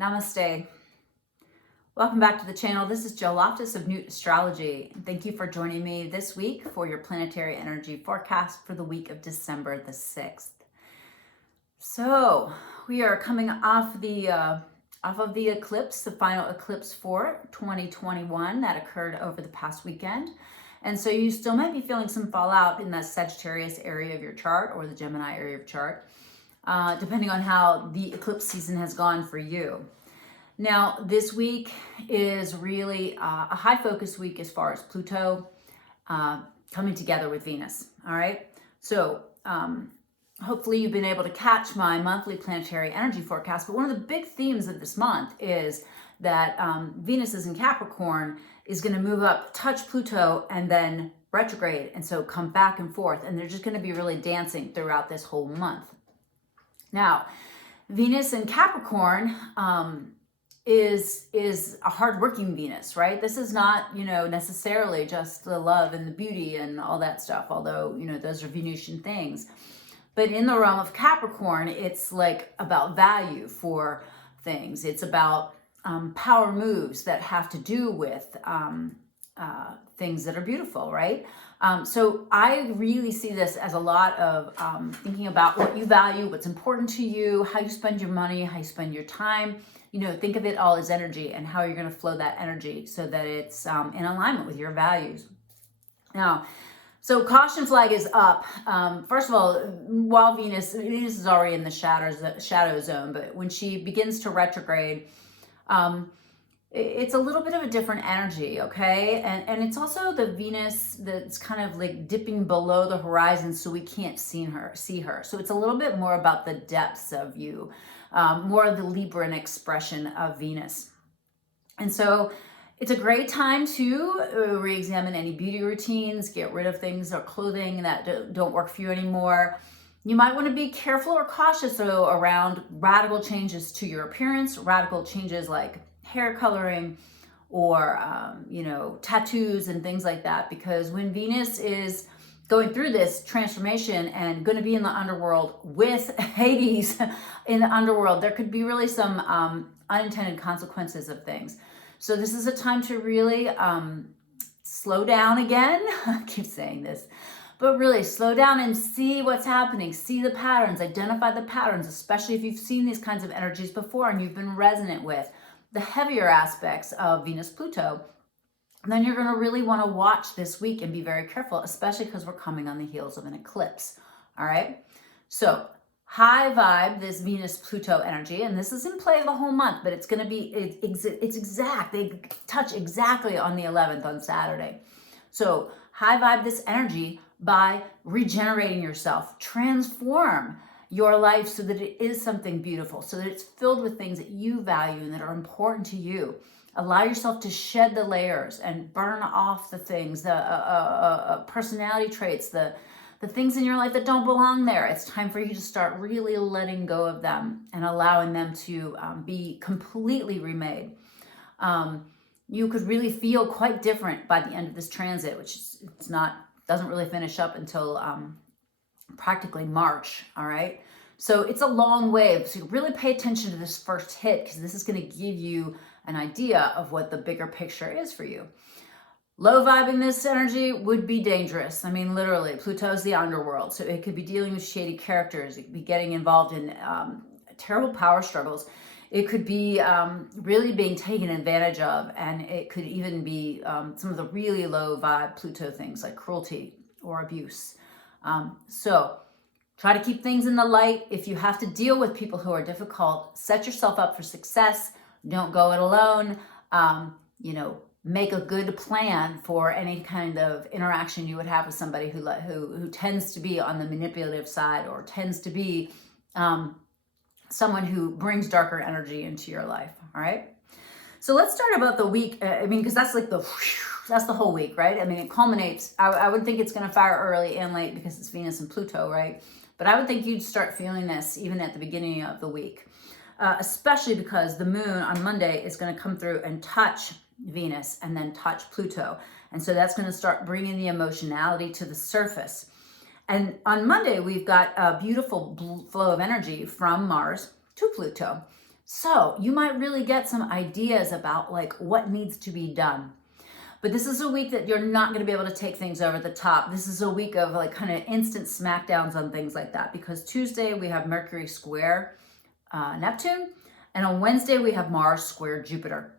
Namaste. Welcome back to the channel. This is Joe Loftis of Nuit, Astrology. Thank you for joining me this week for your Planetary Energy Forecast for the week of December the 6th. So we are coming off of the eclipse, the final eclipse for 2021 that occurred over the past weekend. And so you still might be feeling some fallout in that Sagittarius area of your chart or the Gemini area of your chart, depending on how the eclipse season has gone for you. Now, this week is really a high focus week as far as Pluto coming together with Venus, all right? So hopefully you've been able to catch my monthly planetary energy forecast, but one of the big themes of this month is that Venus is in Capricorn, is going to move up, touch Pluto, and then retrograde, and so come back and forth, and they're just going to be really dancing throughout this whole month. Now, Venus in Capricorn is a hardworking Venus, right? This is not, necessarily just the love and the beauty and all that stuff, although, those are Venusian things. But in the realm of Capricorn, it's like about value for things. It's about power moves that have to do with things that are beautiful, right? So I really see this as a lot of thinking about what you value, what's important to you, how you spend your money, how you spend your time. Think of it all as energy and how you're going to flow that energy so that it's in alignment with your values. Now, so caution flag is up. First of all, while Venus is already in the shadow zone, but when she begins to retrograde, it's a little bit of a different energy, okay? And it's also the Venus that's kind of like dipping below the horizon so we can't see her. So it's a little bit more about the depths of you, more of the Libran expression of Venus. And so it's a great time to re-examine any beauty routines, get rid of things or clothing that don't work for you anymore. You might want to be careful or cautious though around radical changes to your appearance, radical changes like hair coloring or, tattoos and things like that. Because when Venus is going through this transformation and going to be in the underworld with Hades in the underworld, there could be really some unintended consequences of things. So this is a time to really slow down again. I keep saying this. But really slow down and see what's happening, see the patterns, identify the patterns, especially if you've seen these kinds of energies before and you've been resonant with the heavier aspects of Venus-Pluto. Then you're going to really want to watch this week and be very careful, especially because we're coming on the heels of an eclipse. All right. So high vibe, this Venus-Pluto energy, and this is in play the whole month, but it's going to be, it's exact. They touch exactly on the 11th on Saturday. So high vibe this energy by regenerating yourself, transform your life so that it is something beautiful, so that it's filled with things that you value and that are important to you. Allow yourself to shed the layers and burn off the things, the personality traits, the things in your life that don't belong there. It's time for you to start really letting go of them and allowing them to be completely remade. You could really feel quite different by the end of this transit, which doesn't really finish up until practically March, all right? So it's a long wave, so really pay attention to this first hit because this is going to give you an idea of what the bigger picture is for you. Low vibing this energy would be dangerous. I mean, literally, Pluto's the underworld, so it could be dealing with shady characters. It could be getting involved in terrible power struggles. It could be really being taken advantage of, and it could even be some of the really low vibe Pluto things like cruelty or abuse. So try to keep things in the light. If you have to deal with people who are difficult, set yourself up for success. Don't go it alone. Make a good plan for any kind of interaction you would have with somebody who tends to be on the manipulative side or tends to be someone who brings darker energy into your life. All right. So let's start about the week. Because that's like that's the whole week, right? I mean, it culminates. I would think it's going to fire early and late because it's Venus and Pluto, right? But I would think you'd start feeling this even at the beginning of the week, especially because the moon on Monday is going to come through and touch Venus and then touch Pluto. And so that's going to start bringing the emotionality to the surface. And on Monday, we've got a beautiful flow of energy from Mars to Pluto. So you might really get some ideas about like what needs to be done. But this is a week that you're not going to be able to take things over the top. This is a week of like kind of instant smackdowns on things like that, because Tuesday we have Mercury square Neptune, and on Wednesday we have Mars square Jupiter.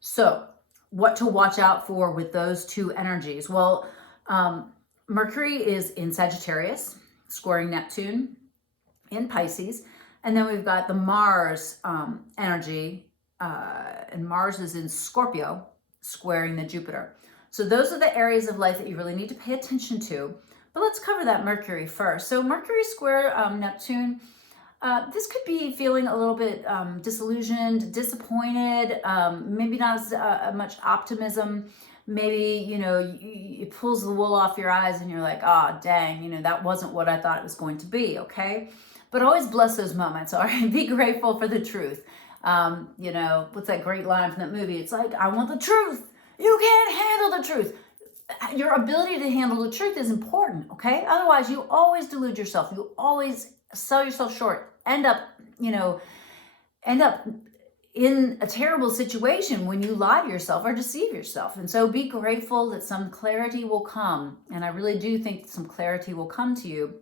So what to watch out for with those two energies? Well, Mercury is in Sagittarius, squaring Neptune in Pisces. And then we've got the Mars energy, and Mars is in Scorpio, squaring the Jupiter. So those are the areas of life that you really need to pay attention to. But let's cover that Mercury first. So Mercury square Neptune, this could be feeling a little bit disillusioned, disappointed, maybe not as much optimism. Maybe, it pulls the wool off your eyes and you're like, oh, dang, that wasn't what I thought it was going to be, okay? But always bless those moments, all right? Be grateful for the truth. What's that great line from that movie? It's like, I want the truth. You can't handle the truth. Your ability to handle the truth is important, okay? Otherwise, you always delude yourself. You always sell yourself short. End up in a terrible situation when you lie to yourself or deceive yourself. And so be grateful that some clarity will come. And I really do think some clarity will come to you.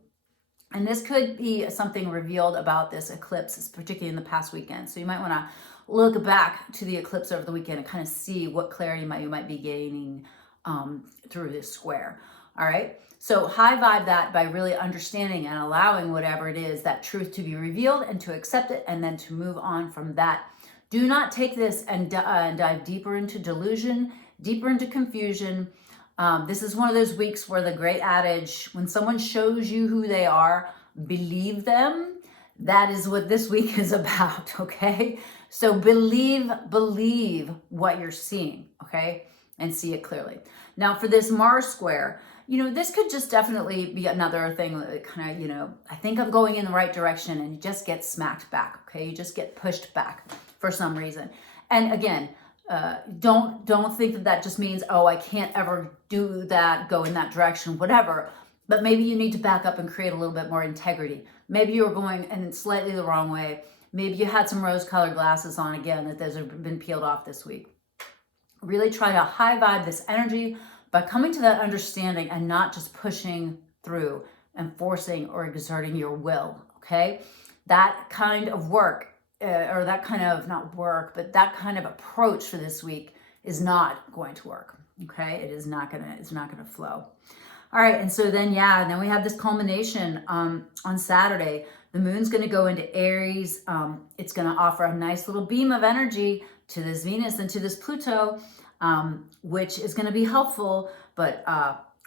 And this could be something revealed about this eclipse, particularly in the past weekend. So you might want to look back to the eclipse over the weekend and kind of see what clarity you might be gaining through this square. All right. So high vibe that by really understanding and allowing whatever it is, that truth to be revealed, and to accept it, and then to move on from that. Do not take this and dive deeper into delusion, deeper into confusion. This is one of those weeks where the great adage, when someone shows you who they are, believe them. That is what this week is about, okay? So believe what you're seeing, okay? And see it clearly. Now for this Mars square, this could just definitely be another thing that kind of, I think I'm going in the right direction, and you just get smacked back, okay? You just get pushed back for some reason. And again, don't think that just means, oh, I can't ever do that, go in that direction, whatever. But maybe you need to back up and create a little bit more integrity. Maybe you're going in slightly the wrong way. Maybe you had some rose-colored glasses on again, that those have been peeled off this week. Really try to high vibe this energy by coming to that understanding and not just pushing through and forcing or exerting your will, okay? That kind of work, or that kind of, not work, but that kind of approach for this week is not going to work, okay? It's not gonna flow. All right, and so then, then we have this culmination on Saturday. The moon's gonna go into Aries. It's gonna offer a nice little beam of energy to this Venus and to this Pluto, which is gonna be helpful, but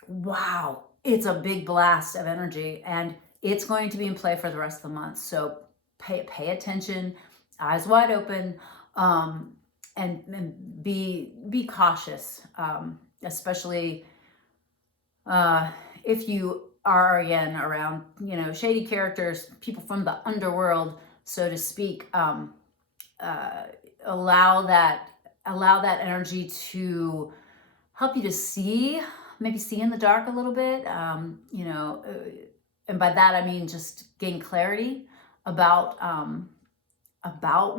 wow, it's a big blast of energy, and it's going to be in play for the rest of the month. So pay attention, eyes wide open, and be cautious, especially if you are again around shady characters, people from the underworld, so to speak. Allow that energy to help you to maybe see in the dark a little bit, and by that I mean just gain clarity about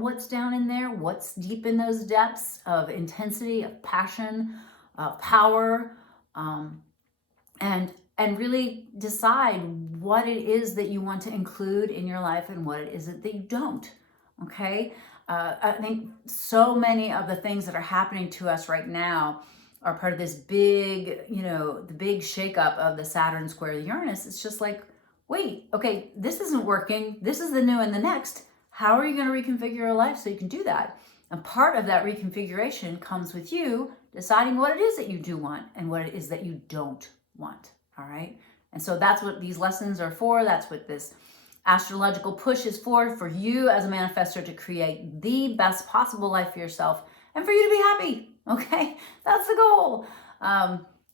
what's down in there, what's deep in those depths of intensity, of passion, of power, and really decide what it is that you want to include in your life and what it is that you don't, okay? I think so many of the things that are happening to us right now are part of this big, the big shakeup of the Saturn square Uranus. It's just like, wait, okay, this isn't working. This is the new and the next. How are you going to reconfigure your life so you can do that? And part of that reconfiguration comes with you deciding what it is that you do want and what it is that you don't want, all right? And so that's what these lessons are for. That's what this astrological push is for you as a manifestor to create the best possible life for yourself and for you to be happy, okay? That's the goal.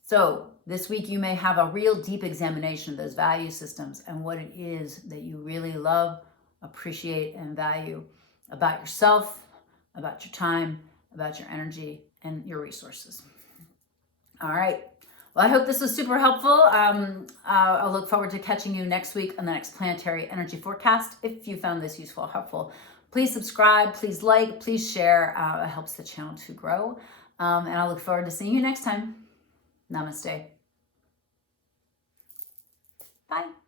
So this week you may have a real deep examination of those value systems and what it is that you really love, appreciate, and value about yourself, about your time, about your energy, and your resources. All right. Well, I hope this was super helpful. I'll look forward to catching you next week on the next Planetary Energy Forecast. If you found this useful, helpful, Please subscribe, please like, please share. It helps the channel to grow. And I look forward to seeing you next time. Namaste. Bye.